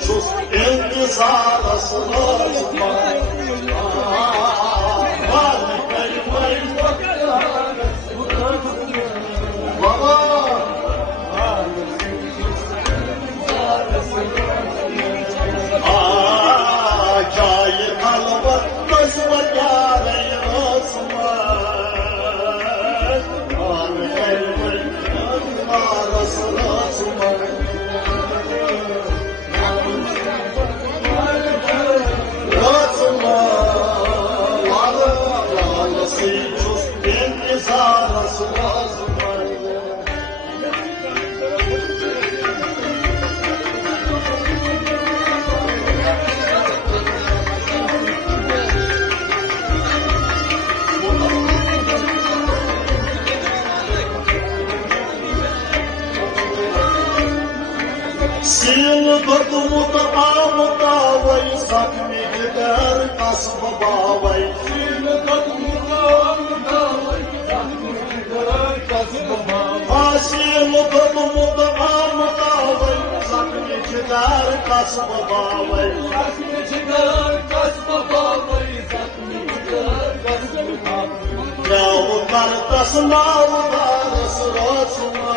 Sus intizara sırasına Kâyı kalma gözüme yâreyi asmaz arasına asmaz Силу подуму-то амутавай, сакми гидер касбабавай. Силу подуму-то амутавай, сакми гидер касбабавай. Силу подуму-то амутавай, сакми гидер касбабавай. Сакми гидер касбабавай, сакми гидер касбабавай. Я удар тасма, удар срочма.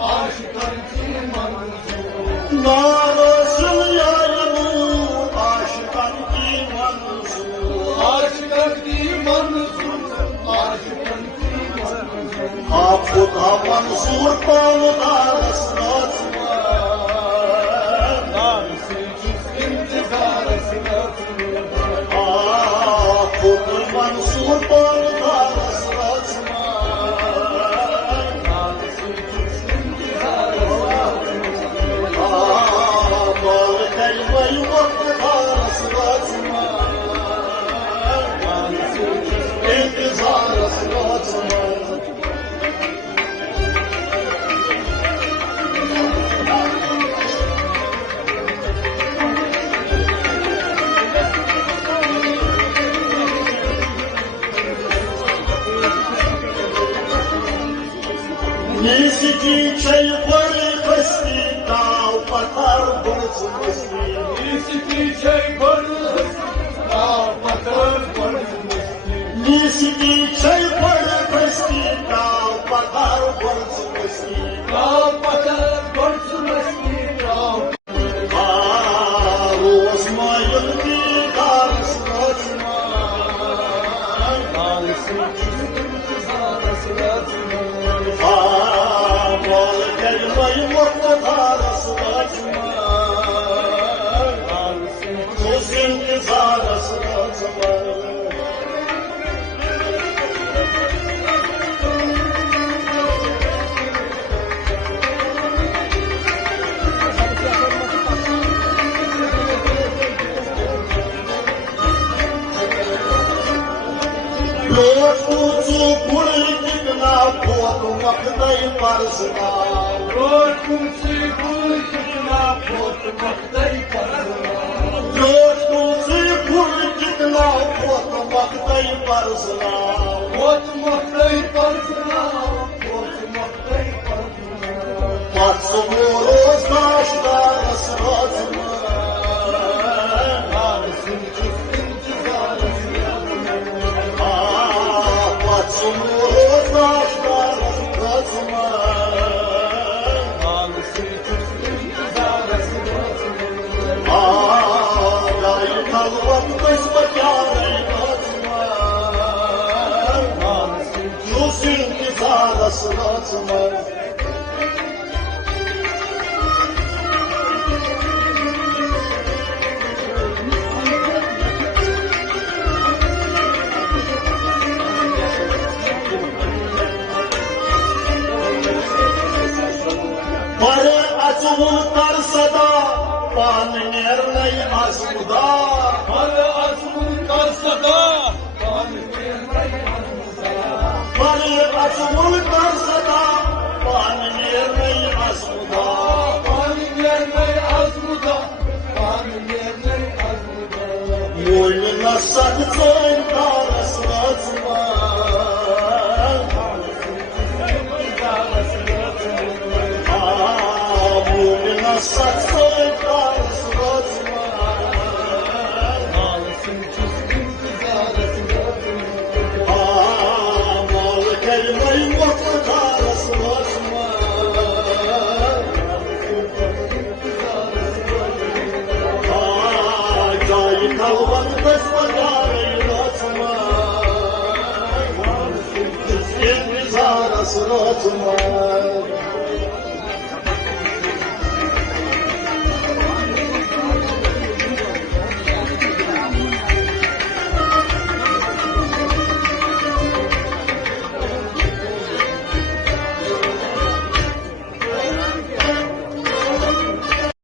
Aşıklar Manzur Pavlar Aslatma Kudur Manzur Pavlar Aslatma Mal kelmeyi vaktılar Aslatma İntizar Aslatma Низкий чай пары хости, дал патар борцу мости. Низкий чай пары хости, дал патар борцу мости. Низкий чай пары хости, дал патар борцу мости. Дал патар борцу мости, дал. Розмайын дидар срочма. Алсын чувствуем тизара срочма. Мал kelmeyi vaktılar aslatma. Kuz intizar aslatma. Лёшкуцу куликик на поду махтай парзна. Лёшкуцу куликик на поду махтай парзна. Лёшкуцу куликик на поду махтай парзна. Вот махтай парзна, вот махтай парзна. Пацмуру знаш да расрочма. Алсын чувствуем тизара срочма. Пацмуру знаш да расрочма. Алсын чувствуем тизара срочма. Дай kalvan kız bakarı atma. Rus intizarası atma. Pare açılır karsada, pan nerley azmuda. Pare açılır karsada, pan nerley azmuda. Pare açılır karsada, pan nerley azmuda. Pan nerley azmuda, pan nerley azmuda. Boynuna sakıtın karası atma. Boynuna sakıtın karası atma. Alsın çizgin tizarası Mal kelmeyi vakti karası atma. Cayı kalvan kız bakarı atma. İntizarası atma.